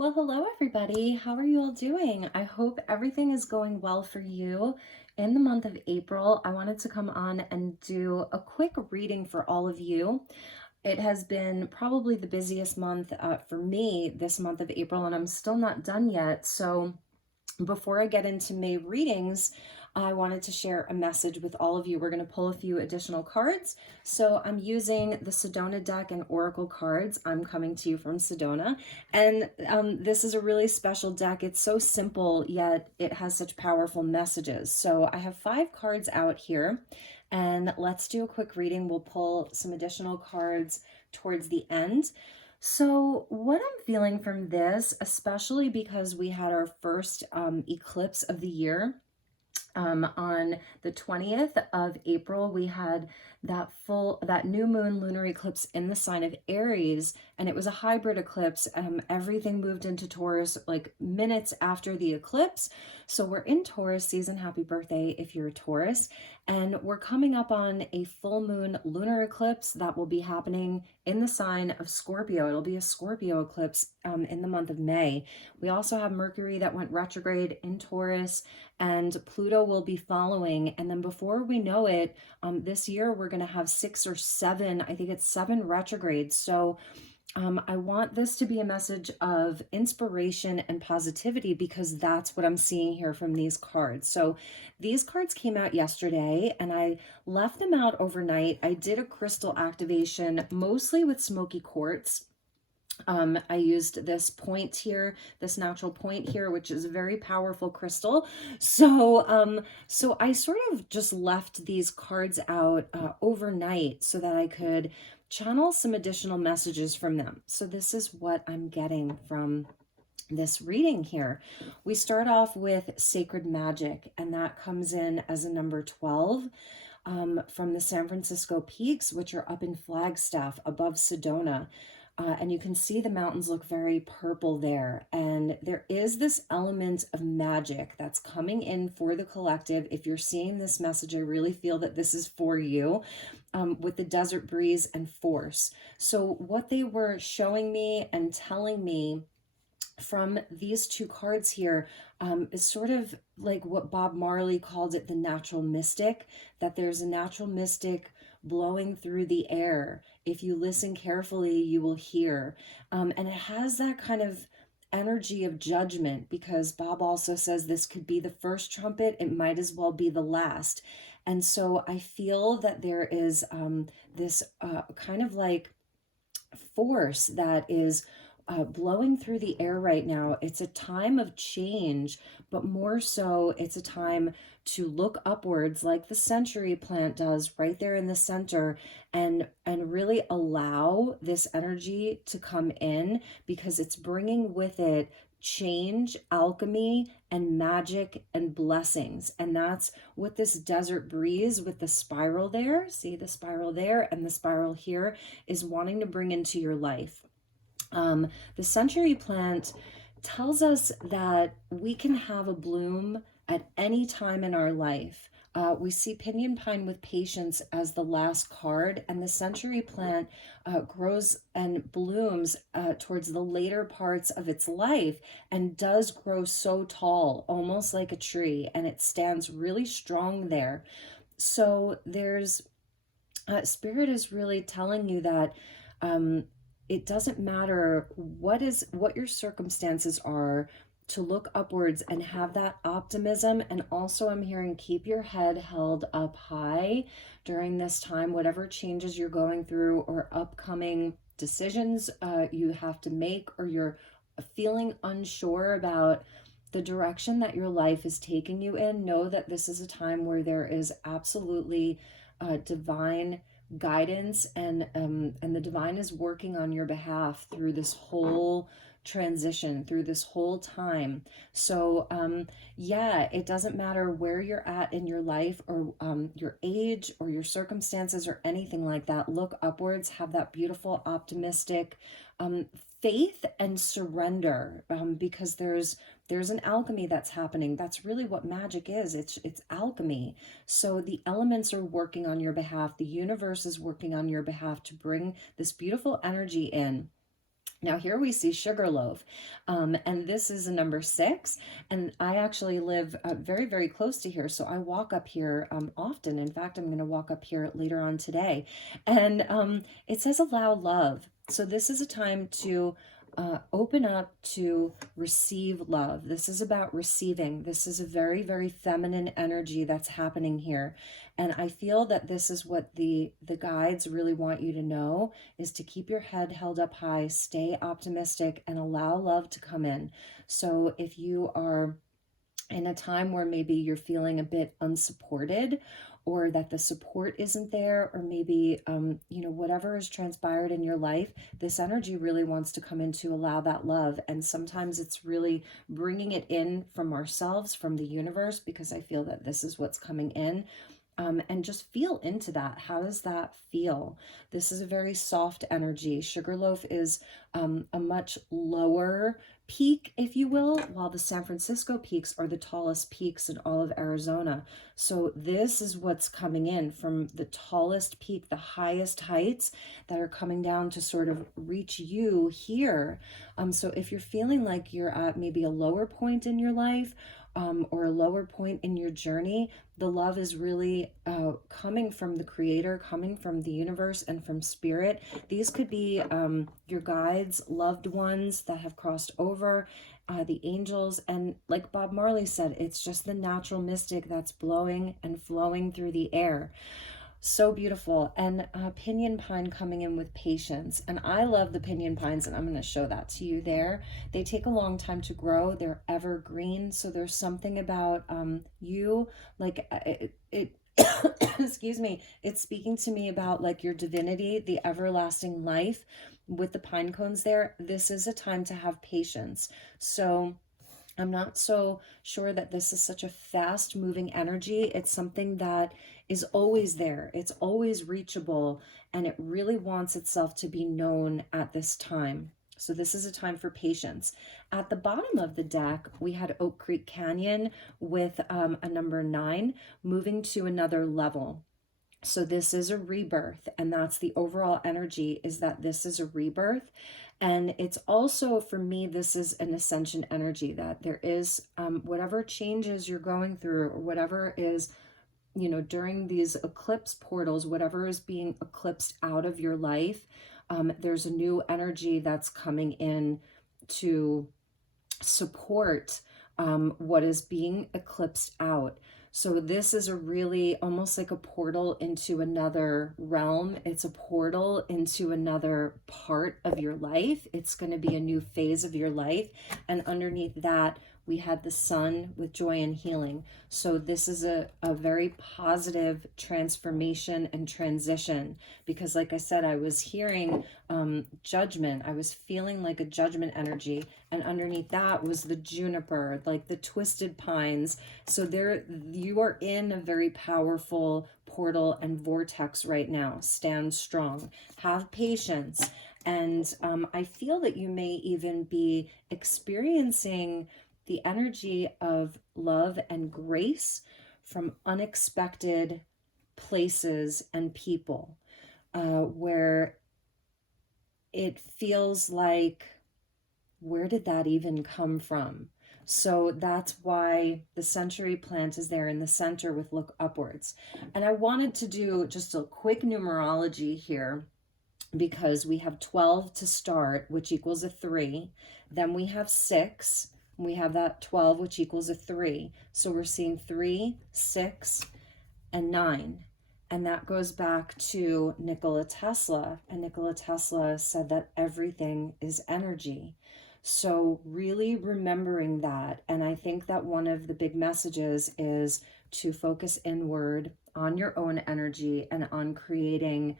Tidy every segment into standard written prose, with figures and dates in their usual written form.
Well, hello everybody. How are you all doing? I hope everything is going well for you. In the month of April, I wanted to come on and do a quick reading for all of you. It has been probably the busiest month for me this month of April, and I'm still not done yet. So before I get into May readings, I wanted to share a message with all of you. We're going to pull a few additional cards. So I'm using the Sedona deck and Oracle cards. I'm coming to you from Sedona. And this is a really special deck. It's so simple, yet it has such powerful messages. So I have 5 cards out here. And let's do a quick reading. We'll pull some additional cards towards the end. So what I'm feeling from this, especially because we had our first eclipse of the year on the 20th of April, we had that new moon lunar eclipse in the sign of Aries, and it was a hybrid eclipse. Everything moved into Taurus like minutes after the eclipse. So we're in Taurus season. Happy birthday if you're a Taurus. And we're coming up on a full moon lunar eclipse that will be happening in the sign of Scorpio. It'll be a Scorpio eclipse in the month of May. We also have Mercury that went retrograde in Taurus, and Pluto will be following. And then before we know it, this year we're going to have 6 or 7, I think it's 7 retrogrades. So I want this to be a message of inspiration and positivity, because that's what I'm seeing here from these cards. So these cards came out yesterday and I left them out overnight. I did a crystal activation mostly with smoky quartz. I used this point here, this natural point here, which is a very powerful crystal. So I sort of just left these cards out overnight so that I could channel some additional messages from them. So this is what I'm getting from this reading here. We start off with Sacred Magic, and that comes in as a number 12. From the San Francisco Peaks, which are up in Flagstaff above Sedona. And you can see the mountains look very purple there. And there is this element of magic that's coming in for the collective. If you're seeing this message, I really feel that this is for you, with the desert breeze and force. So what they were showing me and telling me from these 2 cards here is sort of like what Bob Marley called it, the natural mystic, that there's a natural mystic blowing through the air. If you listen carefully, you will hear. And it has that kind of energy of judgment, because Bob also says this could be the first trumpet, it might as well be the last. And so I feel that there is this kind of like force that is blowing through the air right now. It's a time of change, but more so, it's a time to look upwards, like the century plant does right there in the center, and really allow this energy to come in, because it's bringing with it change, alchemy, and magic and blessings. And that's what this desert breeze with the spiral there, see the spiral there and the spiral here, is wanting to bring into your life. The century plant tells us that we can have a bloom at any time in our life. We see pinyon pine with patience as the last card, and the century plant grows and blooms towards the later parts of its life, and does grow so tall, almost like a tree, and it stands really strong there. So there's Spirit is really telling you that it doesn't matter what your circumstances are, to look upwards and have that optimism. And also I'm hearing, keep your head held up high during this time, whatever changes you're going through or upcoming decisions you have to make, or you're feeling unsure about the direction that your life is taking you in. Know that this is a time where there is absolutely divine guidance, and the divine is working on your behalf through this whole transition, through this whole time. So yeah, it doesn't matter where you're at in your life, or your age, or your circumstances, or anything like that. Look upwards, have that beautiful optimistic faith and surrender, because there's an alchemy that's happening. That's really what magic is. It's alchemy. So the elements are working on your behalf. The universe is working on your behalf to bring this beautiful energy in. Now here we see Sugarloaf, and this is a number 6, and I actually live very, very close to here, so I walk up here often. In fact, I'm going to walk up here later on today, and it says allow love. So this is a time to open up to receive love. This is about receiving. This is a very, very feminine energy that's happening here, and I feel that this is what the guides really want you to know, is to keep your head held up high, stay optimistic, and allow love to come in. So if you are in a time where maybe you're feeling a bit unsupported, or that the support isn't there, or maybe whatever has transpired in your life, this energy really wants to come in to allow that love. And sometimes it's really bringing it in from ourselves, from the universe, because I feel that this is what's coming in. And just feel into that. How does that feel? This is a very soft energy. Sugarloaf is a much lower peak, if you will, while the San Francisco peaks are the tallest peaks in all of Arizona. So this is what's coming in from the tallest peak, the highest heights that are coming down to sort of reach you here. So if you're feeling like you're at maybe a lower point in your life, or a lower point in your journey, the love is really coming from the creator, coming from the universe, and from spirit. These could be your guides, loved ones that have crossed over, the angels, and like Bob Marley said, it's just the natural mystic that's blowing and flowing through the air. So beautiful. And pinyon pine coming in with patience. And I love the pinyon pines, and I'm going to show that to you there. They take a long time to grow. They're evergreen. So there's something about you, like it excuse me, it's speaking to me about like your divinity, the everlasting life with the pine cones there. This is a time to have patience. So I'm not so sure that this is such a fast moving energy. It's something that is always there, it's always reachable, and it really wants itself to be known at this time. So, this is a time for patience. At the bottom of the deck, we had Oak Creek Canyon with a number 9 moving to another level. So this is a rebirth, and that's the overall energy, is that this is a rebirth. And it's also, for me, this is an ascension energy, that there is whatever changes you're going through, or whatever is, during these eclipse portals, whatever is being eclipsed out of your life, there's a new energy that's coming in to support what is being eclipsed out. So this is a really almost like a portal into another realm. It's a portal into another part of your life. It's going to be a new phase of your life. And underneath that, we had the sun with joy and healing. So this is a very positive transformation and transition, because like I said, I was hearing judgment. I was feeling like a judgment energy. And underneath that was the juniper, like the twisted pines. So there, you are in a very powerful portal and vortex right now. Stand strong, have patience. And I feel that you may even be experiencing the energy of love and grace from unexpected places and people, where it feels like, where did that even come from? So that's why the century plant is there in the center with look upwards. And I wanted to do just a quick numerology here, because we have 12 to start, which equals a 3. Then we have 6. We have that 12, which equals a 3. So we're seeing 3, 6, and 9. And that goes back to Nikola Tesla. And Nikola Tesla said that everything is energy. So really remembering that. And I think that one of the big messages is to focus inward on your own energy and on creating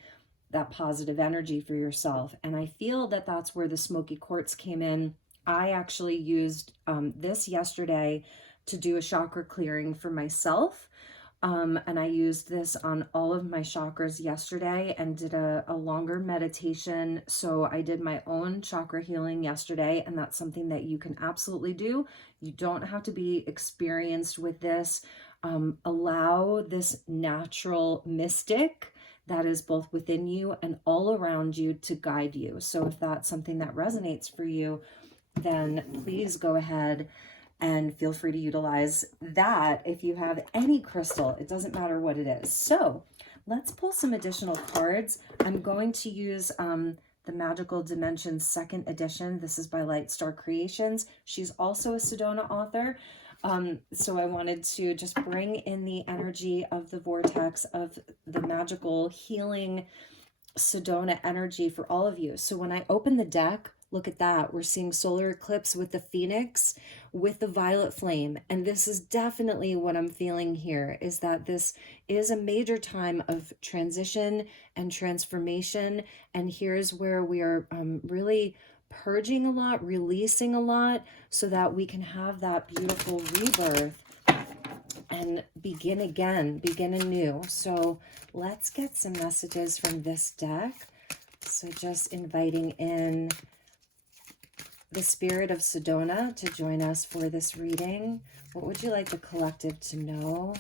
that positive energy for yourself. And I feel that that's where the smoky quartz came in. I actually used this yesterday to do a chakra clearing for myself. And I used this on all of my chakras yesterday and did a longer meditation. So I did my own chakra healing yesterday, and that's something that you can absolutely do. You don't have to be experienced with this. Allow this natural mystic, that is both within you and all around you to guide you. So if that's something that resonates for you, then please go ahead and feel free to utilize that. If you have any crystal, it doesn't matter what it is. So let's pull some additional cards. I'm going to use the Magical Dimensions second edition. This is by Light Star Creations. She's also a Sedona author. So I wanted to just bring in the energy of the vortex of the magical healing Sedona energy for all of you. So when I open the deck, look at that. We're seeing solar eclipse with the phoenix, with the violet flame. And this is definitely what I'm feeling here, is that this is a major time of transition and transformation. And here's where we are really purging a lot, releasing a lot, so that we can have that beautiful rebirth and begin again, begin anew. So let's get some messages from this deck. So just inviting in the spirit of Sedona to join us for this reading. What would you like the collective to know?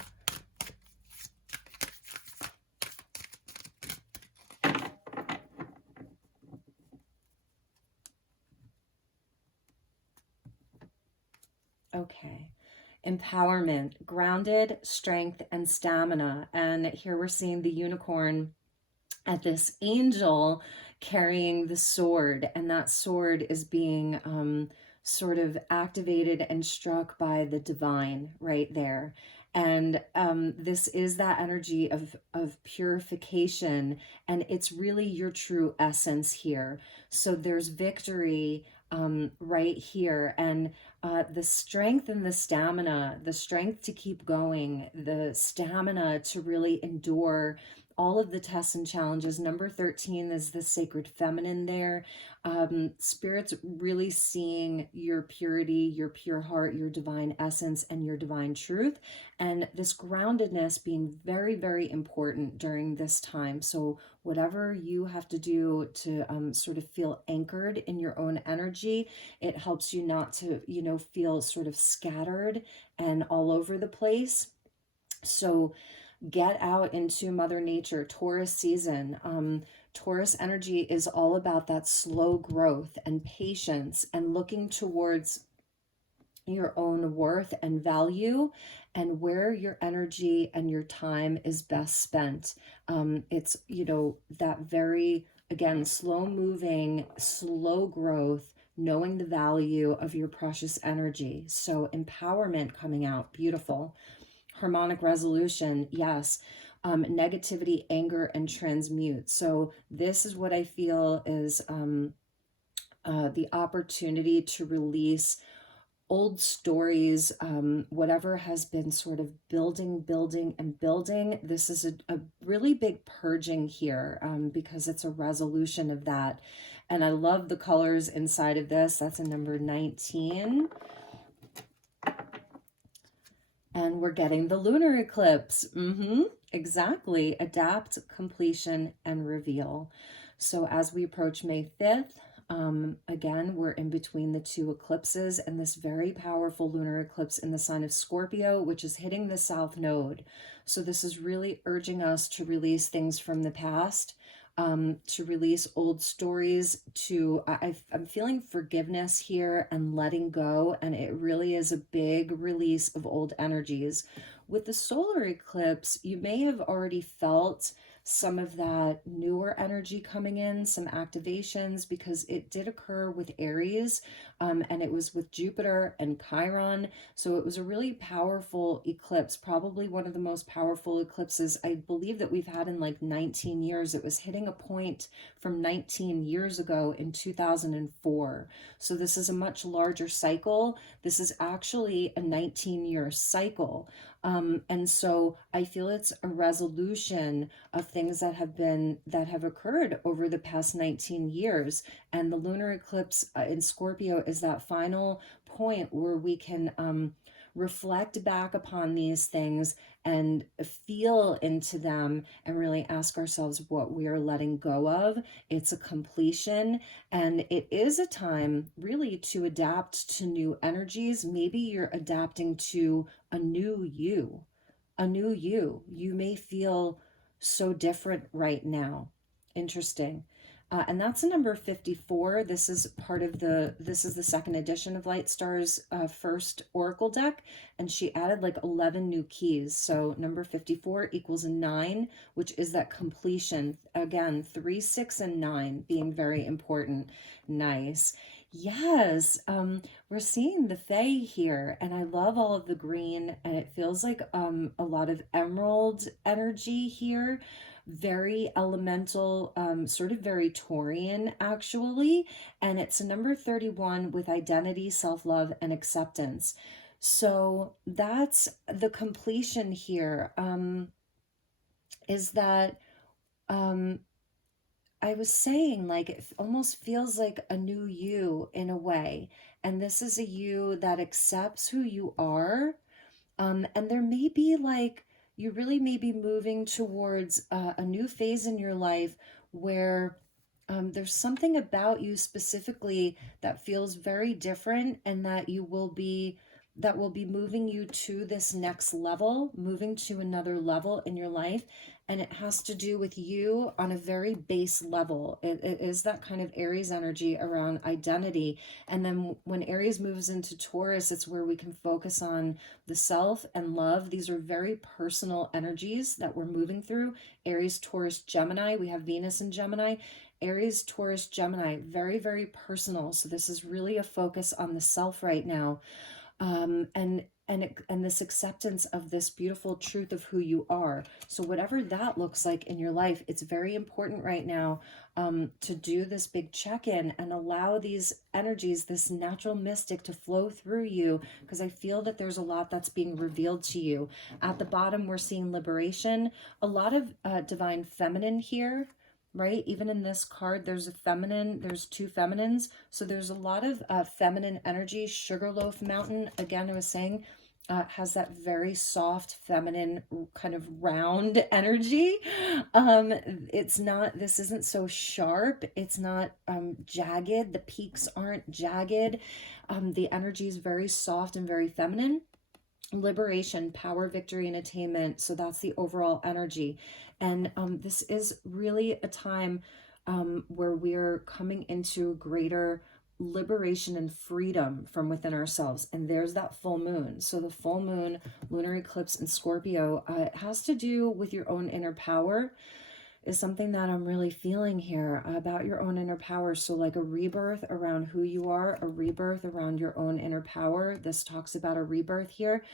Okay. Empowerment, grounded, strength, and stamina. And here we're seeing the unicorn at this angel carrying the sword, and that sword is being sort of activated and struck by the divine right there. And this is that energy of purification, and it's really your true essence here. So there's victory right here, and the strength and the stamina, the strength to keep going, the stamina to really endure all of the tests and challenges. Number 13 is the sacred feminine there. Spirit's really seeing your purity, your pure heart, your divine essence, and your divine truth. And this groundedness being very, very important during this time. So whatever you have to do to sort of feel anchored in your own energy, it helps you not to, feel sort of scattered and all over the place. So get out into Mother Nature. Taurus season. Taurus energy is all about that slow growth and patience and looking towards your own worth and value and where your energy and your time is best spent. It's, that very, again, slow moving, slow growth, knowing the value of your precious energy. So empowerment coming out, beautiful. Harmonic resolution, yes. Negativity, anger, and transmute. So this is what I feel is the opportunity to release old stories, whatever has been sort of building. This is a really big purging here because it's a resolution of that. And I love the colors inside of this. That's a number 19. And we're getting the lunar eclipse. Exactly. Adapt, completion, and reveal. So as we approach May 5th, again, we're in between the two eclipses and this very powerful lunar eclipse in the sign of Scorpio, which is hitting the South Node. So this is really urging us to release things from the past, to release old stories, I'm feeling forgiveness here and letting go, and it really is a big release of old energies. With the solar eclipse, you may have already felt some of that newer energy coming in, some activations, because it did occur with Aries, and it was with Jupiter and Chiron. So it was a really powerful eclipse, probably one of the most powerful eclipses I believe that we've had in like 19 years. It was hitting a point from 19 years ago in 2004. So this is a much larger cycle. This is actually a 19-year cycle. And so I feel it's a resolution of things that have occurred over the past 19 years. And the lunar eclipse in Scorpio is that final point where we can reflect back upon these things and feel into them and really ask ourselves what we are letting go of. It's a completion, and it is a time really to adapt to new energies. Maybe you're adapting to a new you. You may feel so different right now. Interesting. And that's a number 54. This is the second edition of Light Star's first Oracle deck, and she added like 11 new keys. So number 54 equals a 9, which is that completion. Again, 3, 6, and 9 being very important. Nice. Yes, we're seeing the Fae here, and I love all of the green, and it feels like a lot of emerald energy here, very elemental, sort of very Taurian actually, and it's a number 31 with identity, self-love, and acceptance. So that's the completion here. Is that um, I was saying, like, it almost feels like a new you in a way. And this is a you that accepts who you are. And there may be like, you really may be moving towards a new phase in your life where there's something about you specifically that feels very different, and that will be moving you to this next level, moving to another level in your life. And it has to do with you on a very base level. It is that kind of Aries energy around identity. And then when Aries moves into Taurus, it's where we can focus on the self and love. These are very personal energies that we're moving through. Aries, Taurus, Gemini. We have Venus in Gemini. Aries, Taurus, Gemini, very, very personal. So this is really a focus on the self right now. And this acceptance of this beautiful truth of who you are. So whatever that looks like in your life, it's very important right now to do this big check-in and allow these energies, this natural mystic, to flow through you, because I feel that there's a lot that's being revealed to you. At the bottom, we're seeing liberation, a lot of divine feminine here, right? Even in this card, there's a feminine, there's two feminines. So there's a lot of feminine energy. Sugarloaf Mountain, again, I was saying, has that very soft, feminine, kind of round energy. It's not, this isn't so sharp. It's not jagged. The peaks aren't jagged. The energy is very soft and very feminine. Liberation, power, victory, and attainment. So that's the overall energy. And this is really a time where we're coming into greater liberation and freedom from within ourselves. And there's that full moon. So the full moon, lunar eclipse in Scorpio, has to do with your own inner power, is something that I'm really feeling here about your own inner power. So like a rebirth around who you are, a rebirth around your own inner power. This talks about a rebirth here,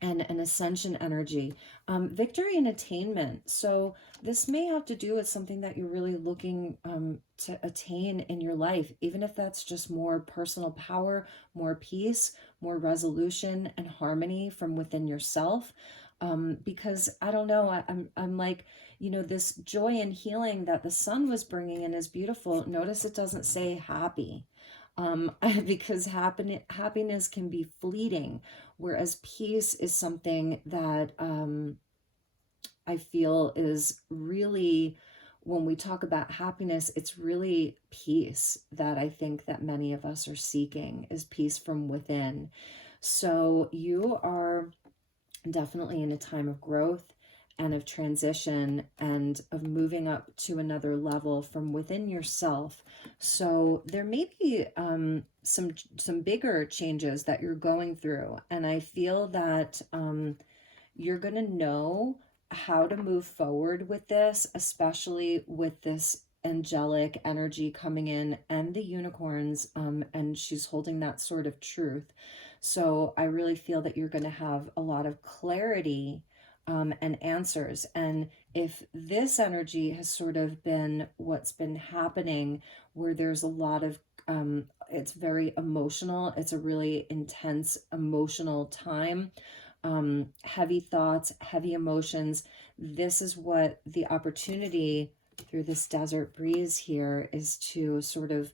and an ascension energy. Victory and attainment. So this may have to do with something that you're really looking to attain in your life, even if that's just more personal power, more peace, more resolution and harmony from within yourself. Because I don't know, I'm like, you know, this joy and healing that the sun was bringing in is beautiful. Notice it doesn't say happy, because happiness can be fleeting, whereas peace is something that I feel is really, when we talk about happiness, it's really peace that I think that many of us are seeking, is peace from within. So you are definitely in a time of growth and of transition and of moving up to another level from within yourself. So there may be some bigger changes that you're going through, and I feel that you're going to know how to move forward with this, especially with this angelic energy coming in and the unicorns, and she's holding that sort of truth. So I really feel that you're going to have a lot of clarity and answers. And if this energy has sort of been what's been happening, where there's a lot of it's very emotional, it's a really intense emotional time, heavy thoughts, heavy emotions. This is what the opportunity through this desert breeze here is, to sort of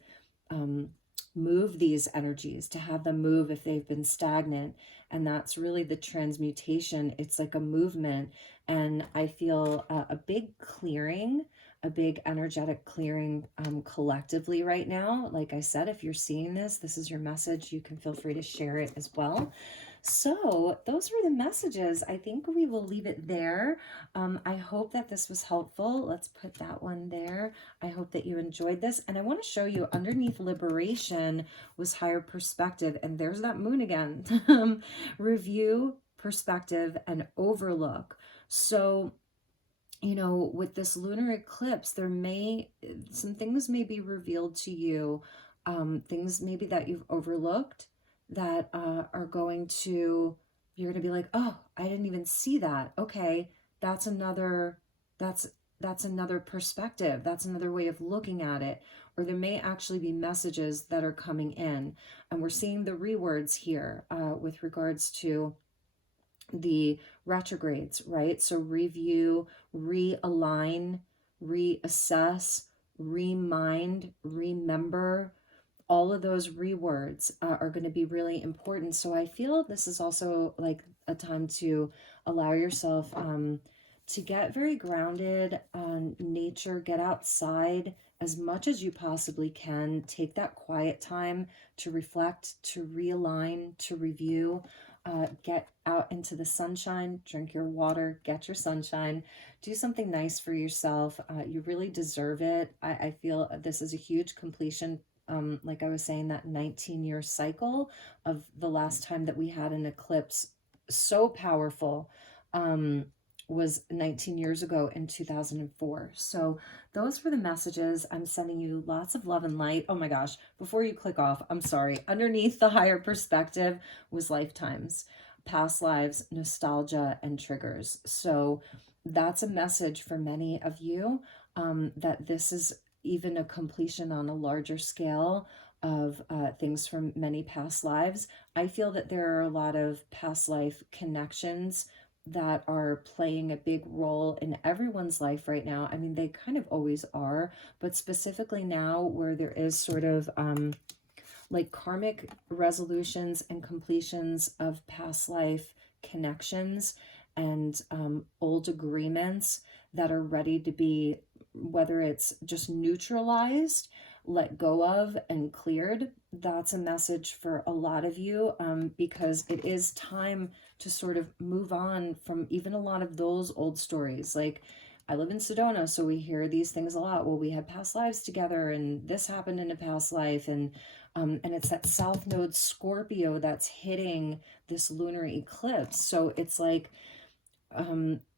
move these energies, to have them move if they've been stagnant. And that's really the transmutation. It's like a movement. And I feel a big clearing a big energetic clearing collectively right now. Like I said, if you're seeing this, this is your message. You can feel free to share it as well. So those were the messages. I think we will leave it there. I hope that this was helpful. Let's put that one there. I hope that you enjoyed this. And I want to show you underneath liberation was higher perspective. And there's that moon again. Review, perspective, and overlook. So, you know, with this lunar eclipse, some things may be revealed to you, things maybe that you've overlooked that are going to, you're going to be like, oh, I didn't even see that. Okay, that's another, that's, that's another perspective. That's another way of looking at it. Or there may actually be messages that are coming in. And we're seeing the rewords here with regards to the retrogrades, right? So review, realign, reassess, remind, remember, all of those rewords are going to be really important. So I feel this is also like a time to allow yourself to get very grounded on nature, get outside as much as you possibly can. Take that quiet time to reflect, to realign, to review. Get out into the sunshine, drink your water, get your sunshine, do something nice for yourself. You really deserve it. I feel this is a huge completion. Like I was saying, that 19-year cycle of the last time that we had an eclipse so powerful was 19 years ago in 2004. So those were the messages. I'm sending you lots of love and light. Oh my gosh, before you click off, I'm sorry. Underneath the higher perspective was lifetimes, past lives, nostalgia, and triggers. So that's a message for many of you that this is even a completion on a larger scale of things from many past lives. I feel that there are a lot of past life connections that are playing a big role in everyone's life right now. I mean, they kind of always are, but specifically now where there is sort of like karmic resolutions and completions of past life connections and old agreements that are ready to be, whether it's just neutralized, let go of, and cleared. That's a message for a lot of you because it is time to sort of move on from even a lot of those old stories. Like, I live in Sedona, so we hear these things a lot. Well, we had past lives together, and this happened in a past life, and it's that South Node Scorpio that's hitting this lunar eclipse. So it's like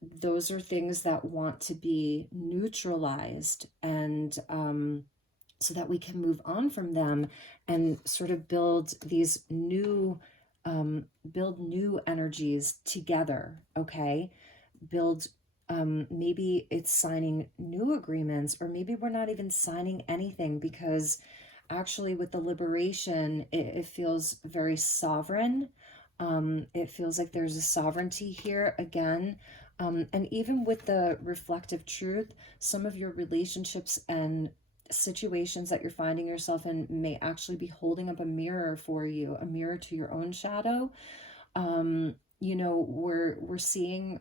those are things that want to be neutralized, and so that we can move on from them and sort of build these new build new energies together. Okay, build maybe it's signing new agreements, or maybe we're not even signing anything, because actually with the liberation it feels very sovereign. It feels like there's a sovereignty here again. And even with the reflective truth, some of your relationships and situations that you're finding yourself in may actually be holding up a mirror for you, a mirror to your own shadow. You know, we're seeing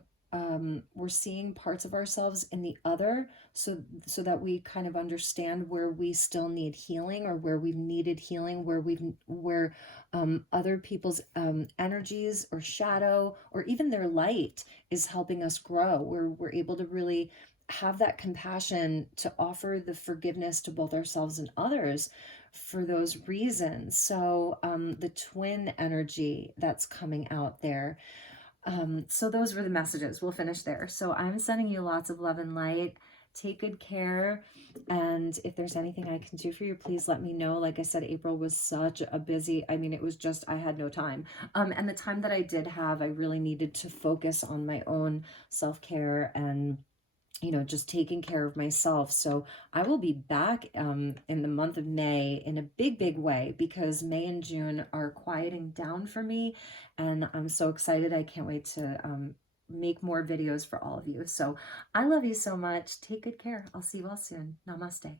parts of ourselves in the other, so that we kind of understand where we still need healing, or where we've needed healing, where other people's energies or shadow or even their light is helping us grow, where we're able to really have that compassion to offer the forgiveness to both ourselves and others for those reasons. So the twin energy that's coming out there. So those were the messages. We'll finish there. So I'm sending you lots of love and light. Take good care. And if there's anything I can do for you, please let me know. Like I said, April was such a busy, I mean, it was just, I had no time. And the time that I did have, I really needed to focus on my own self-care and, you know, just taking care of myself. So I will be back in the month of May in a big, big way, because May and June are quieting down for me. And I'm so excited. I can't wait to make more videos for all of you. So I love you so much. Take good care. I'll see you all soon. Namaste.